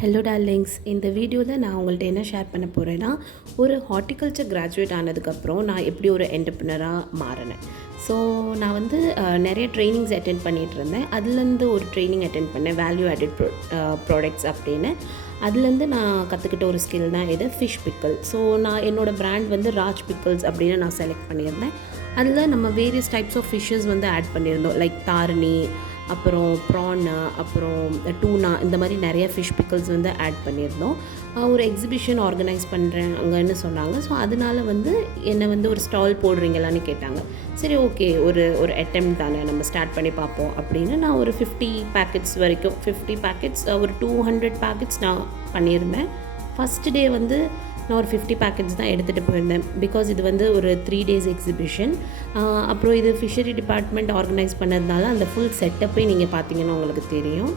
Hello darlings, இந்த வீடியோவில் நான் உங்கள்கிட்ட என்ன ஷேர் பண்ண போகிறேன்னா, ஒரு ஹார்ட்டிகல்ச்சர் கிராஜுவேட் ஆனதுக்கப்புறம் நான் எப்படி ஒரு என்டர்ப்ரனராக மாறினேன். ஸோ நான் வந்து நிறைய ட்ரைனிங்ஸ் அட்டென்ட் பண்ணிகிட்டு இருந்தேன். அதுலேருந்து ஒரு ட்ரைனிங் அட்டென்ட் பண்ணேன், வேல்யூ ஆடட் ப்ராடக்ட்ஸ் அப்படின்னு. அதுலேருந்து நான் கற்றுக்கிட்ட ஒரு ஸ்கில் தான் இது ஃபிஷ் பிக்கல். ஸோ நான் என்னோடய ப்ராண்ட் வந்து ராஜ் பிக்கல்ஸ் அப்படின்னு நான் செலக்ட் பண்ணியிருந்தேன். அதில் நம்ம வேரியஸ் டைப்ஸ் ஆஃப் ஃபிஷ்ஷஸ் வந்து ஆட் பண்ணியிருந்தோம். லைக் தாரணி, அப்புறம் ப்ரான்னு, அப்புறம் டூனா, இந்த மாதிரி நிறைய ஃபிஷ் பிக்கல்ஸ் வந்து ஆட் பண்ணியிருந்தோம். ஒரு எக்ஸிபிஷன் ஆர்கனைஸ் பண்ணுறாங்கன்னு சொன்னாங்க. ஸோ அதனால வந்து என்னை வந்து ஒரு ஸ்டால் போடுறீங்களான்னு கேட்டாங்க. சரி, ஓகே, ஒரு அட்டெம்ப்ட் தானே, நம்ம ஸ்டார்ட் பண்ணி பார்ப்போம் அப்படின்னு நான் ஒரு 50 பேக்கெட்ஸ் வரைக்கும், 50 பேக்கெட்ஸ், ஒரு 200 பேக்கெட்ஸ் நான் பண்ணியிருந்தேன். ஃபஸ்ட் டே வந்து நான் ஒரு 50 பேக்கெட்ஸ் தான் எடுத்துகிட்டு போயிருந்தேன். பிகாஸ் இது வந்து ஒரு 3 days எக்ஸிபிஷன். அப்புறம் இது ஃபிஷரி டிபார்ட்மெண்ட் ஆர்கனைஸ் பண்ணதுனால அந்த ஃபுல் செட்டப்பே நீங்கள் பார்த்தீங்கன்னா உங்களுக்கு தெரியும்.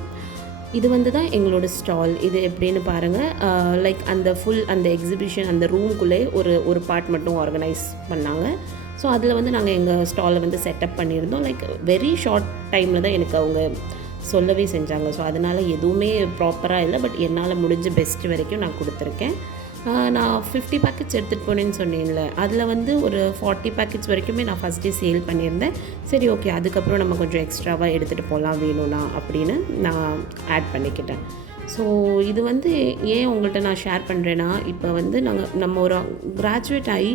இது வந்து தான் எங்களோட ஸ்டால். இது எப்படின்னு பாருங்கள். லைக் அந்த எக்ஸிபிஷன் அந்த ரூம்குள்ளே ஒரு பார்ட் மட்டும் ஆர்கனைஸ் பண்ணாங்க. ஸோ அதில் வந்து நாங்கள் எங்கள் ஸ்டாலை வந்து செட்டப் பண்ணியிருந்தோம். லைக் வெரி ஷார்ட் டைமில் தான் எனக்கு அவங்க சொல்லவே செஞ்சாங்க. ஸோ அதனால் எதுவுமே ப்ராப்பராக இல்லை, பட் என்னால் முடிஞ்ச பெஸ்ட் வரைக்கும் நான் கொடுத்துருக்கேன். நான் 50 பேக்கெட்ஸ் எடுத்துகிட்டு போனேன்னு சொன்னேன்ல, அதில் வந்து ஒரு 40 பேக்கெட்ஸ் வரைக்குமே நான் ஃபஸ்ட் டே சேல் பண்ணியிருந்தேன். சரி, ஓகே, அதுக்கப்புறம் நம்ம கொஞ்சம் எக்ஸ்ட்ராவாக எடுத்துகிட்டு போகலாம் வேணும்னா அப்படின்னு நான் ஆட் பண்ணிக்கிட்டேன். ஸோ இது வந்து ஏன் உங்கள்கிட்ட நான் ஷேர் பண்ணுறேன்னா, இப்போ வந்து நம்ம ஒரு கிராஜுவேட் ஆகி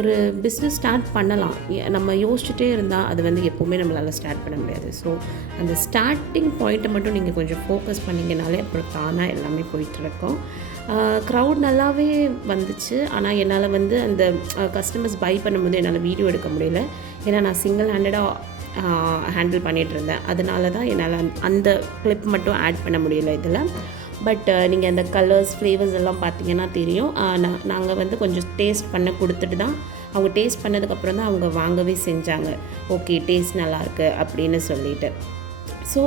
ஒரு பிஸ்னஸ் ஸ்டார்ட் பண்ணலாம். நம்ம யோசிச்சுட்டே இருந்தால் அது வந்து எப்போவுமே நம்மளால் ஸ்டார்ட் பண்ண முடியாது. ஸோ அந்த ஸ்டார்டிங் பாயிண்ட்டை மட்டும் நீங்கள் கொஞ்சம் ஃபோக்கஸ் பண்ணிங்கனாலே அப்புறம் தானாக எல்லாமே போயிட்டுருக்கோம். க்ரௌட் நல்லாவே வந்துச்சு. ஆனால் என்னால் வந்து அந்த கஸ்டமர்ஸ் பை பண்ணும்போது என்னால் வீடியோ எடுக்க முடியல. ஏன்னா நான் சிங்கிள் ஹேண்டடாக ஹேண்டில் பண்ணிகிட்ருந்தேன். அதனால தான் என்னால் அந்த கிளிப் மட்டும் ஆட் பண்ண முடியல இதில். பட் நீங்கள் அந்த கலர்ஸ், ஃப்ளேவர்ஸ் எல்லாம் பார்த்தீங்கன்னா தெரியும். நாங்கள் வந்து கொஞ்சம் டேஸ்ட் பண்ண கொடுத்துட்டு தான், அவங்க டேஸ்ட் பண்ணதுக்கப்புறம் தான் அவங்க வாங்கவே செஞ்சாங்க. ஓகே, டேஸ்ட் நல்லாயிருக்கு அப்படின்னு சொல்லிட்டு. ஸோ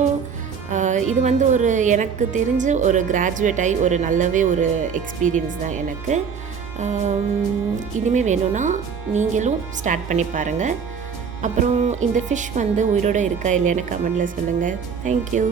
இது வந்து எனக்கு தெரிஞ்சு ஒரு கிராஜுவேட் ஆகி ஒரு நல்லாவே ஒரு எக்ஸ்பீரியன்ஸ் தான் எனக்கு. இனிமேல் வேணும்னா நீங்களும் ஸ்டார்ட் பண்ணி பாருங்கள். அப்புறம் இந்த ஃபிஷ் வந்து உயிரோடு இருக்கா இல்லையான்னு கமெண்டில் சொல்லுங்கள். தேங்க்யூ.